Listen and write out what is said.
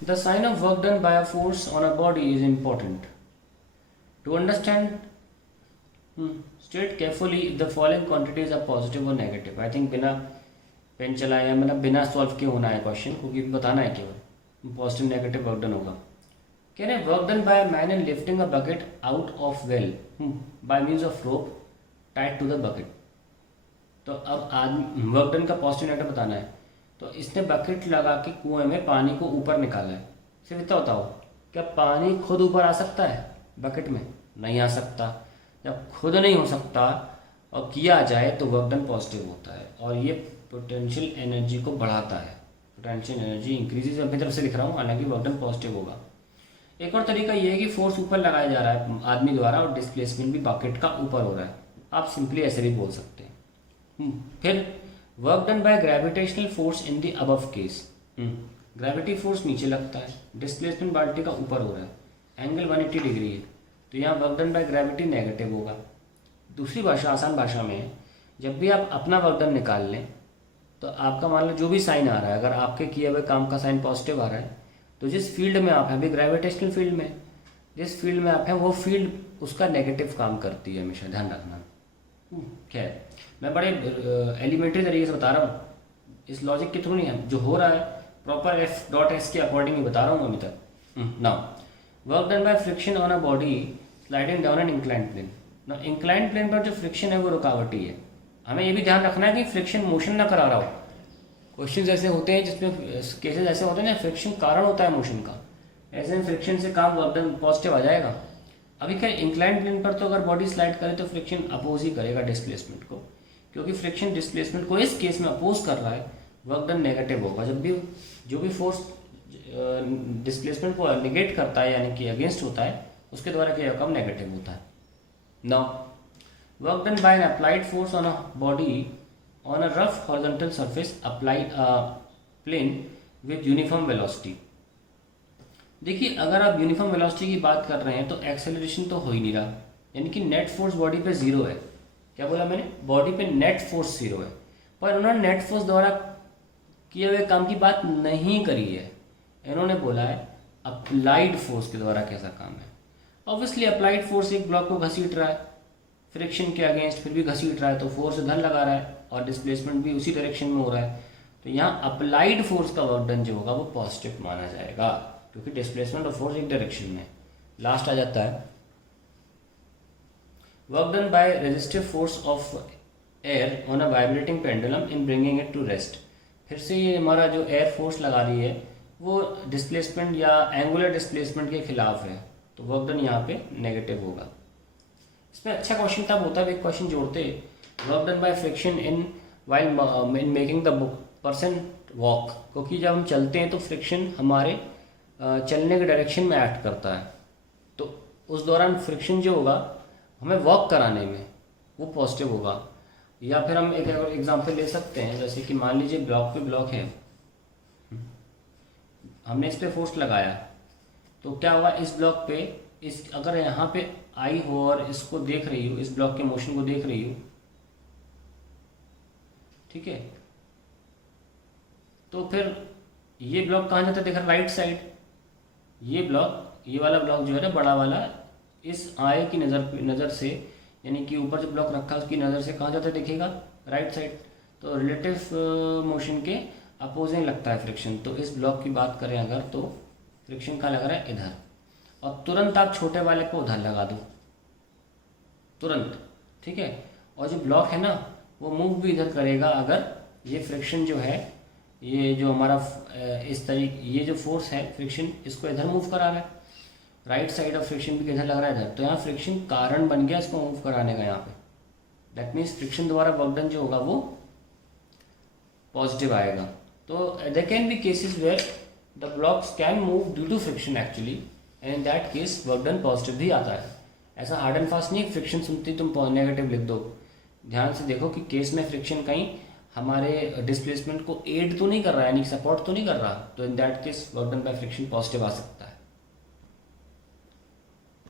The sign of work done by a force on a body is important. To understand, state carefully if the following quantities are positive or negative. I think बिना pen चलाए या मतलब बिना solve के होना है question, क्योंकि बताना है केवल पॉजिटिव नेगेटिव वर्क डन होगा. कह रहे हैं work done by man in lifting a bucket out of well by means of rope tied to the bucket. तो अब आदमी वर्क डन का पॉजिटिव नेगेटिव बताना है. तो इसने बकेट लगा के कुएं में पानी को ऊपर निकाला है. सिर्फ इतना बताओ, क्या पानी खुद ऊपर आ सकता है बकेट में? नहीं आ सकता. जब खुद नहीं हो सकता और किया जाए तो वर्क डन पॉजिटिव होता है, और ये पोटेंशियल एनर्जी को बढ़ाता है. पोटेंशियल एनर्जी इंक्रीजेज, अपनी तरफ से लिख रहा हूँ, हालांकि वर्क डन पॉजिटिव होगा. एक और तरीका ये है कि फोर्स ऊपर लगाया जा रहा है आदमी द्वारा और डिस्प्लेसमेंट भी बकेट का ऊपर हो रहा है. आप सिंपली ऐसे भी बोल सकते हैं. फिर work done by gravitational force in the above case. Gravity force नीचे लगता है, डिस्प्लेसमेंट बाल्टी का ऊपर हो रहा है, एंगल 180 डिग्री है, तो यहाँ work done by gravity negative होगा. दूसरी भाषा, आसान भाषा में, जब भी आप अपना वर्क डन निकाल लें तो आपका मान लो जो भी साइन आ रहा है, अगर आपके किए हुए काम का साइन पॉजिटिव आ रहा है तो जिस फील्ड में आप हैं, अभी ग्रेविटेशनल फील्ड में, जिस फील्ड में आप हैं वो फील्ड उसका नेगेटिव काम करती है, हमेशा ध्यान रखना. खैर, मैं बड़े एलिमेंट्री तरीके से बता रहा हूँ, इस लॉजिक के थ्रू नहीं है. जो हो रहा है प्रॉपर एफ डॉट एस के अकॉर्डिंग ही बता रहा हूँ अभी तक. Now work done by friction on a body sliding down an inclined plane. Now inclined plane पर जो फ्रिक्शन है वो रुकावटी है. हमें ये भी ध्यान रखना है कि फ्रिक्शन मोशन ना करा रहा हो. क्वेश्चन ऐसे होते हैं जिसमें केसेस ऐसे होते हैं ना फ्रिक्शन कारण होता है मोशन का, ऐसे में फ्रिक्शन से काम वर्क डन पॉजिटिव आ जाएगा. अभी खैर इंक्लाइंड प्लेन पर तो अगर बॉडी स्लाइड करे तो फ्रिक्शन अपोज ही करेगा डिस्प्लेसमेंट को, क्योंकि फ्रिक्शन डिस्प्लेसमेंट को इस केस में अपोज कर रहा है. वर्क डन नेगेटिव होगा. जब भी जो भी फोर्स डिस्प्लेसमेंट को निगेट करता है यानी कि अगेंस्ट होता है, उसके द्वारा किया काम नेगेटिव होता है. Now work done bye N applied force on a body on a rough horizontal surface applied plane with uniform velocity. देखिए, अगर आप यूनिफॉर्म वेलोसिटी की बात कर रहे हैं तो एक्सेलरेशन तो हो ही नहीं रहा, यानी कि नेट फोर्स बॉडी पे जीरो है. क्या बोला मैंने? बॉडी पे नेट फोर्स जीरो है, पर उन्होंने नेट फोर्स द्वारा किए हुए काम की बात नहीं करी है. इन्होंने बोला है अप्लाइड फोर्स के द्वारा कैसा काम है. ऑब्वियसली अप्लाइड फोर्स एक ब्लॉक को घसीट रहा है फ्रिक्शन के अगेंस्ट, फिर भी घसीट रहा है तो फोर्स इधर लगा रहा है और डिस्प्लेसमेंट भी उसी डायरेक्शन में हो रहा है. तो यहाँ अप्लाइड फोर्स का वर्क डन जो होगा वो पॉजिटिव माना जाएगा, क्योंकि डिस्प्लेसमेंट ऑफ फोर्स एक डायरेक्शन में. लास्ट आ जाता है work done by resistive force of air on a vibrating pendulum in bringing it to rest. फिर से ये हमारा जो एयर फोर्स लगा रही है वो डिस्प्लेसमेंट या एंगुलर डिस्प्लेसमेंट के खिलाफ है, तो वर्क डन यहाँ पे नेगेटिव होगा. इसमें अच्छा क्वेश्चन तब होता है, एक क्वेश्चन जोड़ते, work done by friction in while in making the person walk. क्योंकि जब हम चलते हैं तो फ्रिक्शन हमारे चलने के डायरेक्शन में एक्ट करता है, तो उस दौरान फ्रिक्शन जो होगा हमें वॉक कराने में वो पॉजिटिव होगा. या फिर हम एक एग्जांपल ले सकते हैं, जैसे कि मान लीजिए ब्लॉक पे ब्लॉक है, हमने इस पर फोर्स लगाया, तो क्या हुआ इस ब्लॉक पे, इस अगर यहाँ पे आई हो और इसको देख रही हो, इस ब्लॉक के मोशन को देख रही हो, ठीक है, तो फिर ये ब्लॉक कहाँ जाता है, देखा राइट साइड. ये ब्लॉक, ये वाला ब्लॉक जो है ना बड़ा वाला, इस आई की नज़र से, यानी कि ऊपर जो ब्लॉक रखा है उसकी नज़र से कहाँ जाता है देखिएगा, राइट साइड. तो रिलेटिव मोशन के अपोजिंग लगता है फ्रिक्शन. तो इस ब्लॉक की बात करें अगर, तो फ्रिक्शन कहाँ लग रहा है, इधर. और तुरंत आप छोटे वाले को उधर लगा दो, तुरंत, ठीक है. और जो ब्लॉक है ना वो मूव भी इधर करेगा अगर ये फ्रिक्शन जो है, ये जो हमारा इस तरीके, ये जो फोर्स है फ्रिक्शन इसको इधर मूव करा रहा है, राइट साइड ऑफ फ्रिक्शन भी इधर लग रहा है इधर, तो यहाँ फ्रिक्शन कारण बन गया इसको मूव कराने का यहाँ पे. दैट मीन्स फ्रिक्शन द्वारा वर्क डन जो होगा वो पॉजिटिव आएगा. तो there can be cases where the blocks can move due to friction actually, and in that case work done positive भी आता है. ऐसा हार्ड एंड फास्ट नहीं, फ्रिक्शन सुनती तुम नेगेटिव लिख दो. ध्यान से देखो कि केस में फ्रिक्शन कहीं हमारे डिस्प्लेसमेंट को एड तो नहीं कर रहा है, यानी सपोर्ट तो नहीं कर रहा, तो in that case work done by friction positive आ सकता है.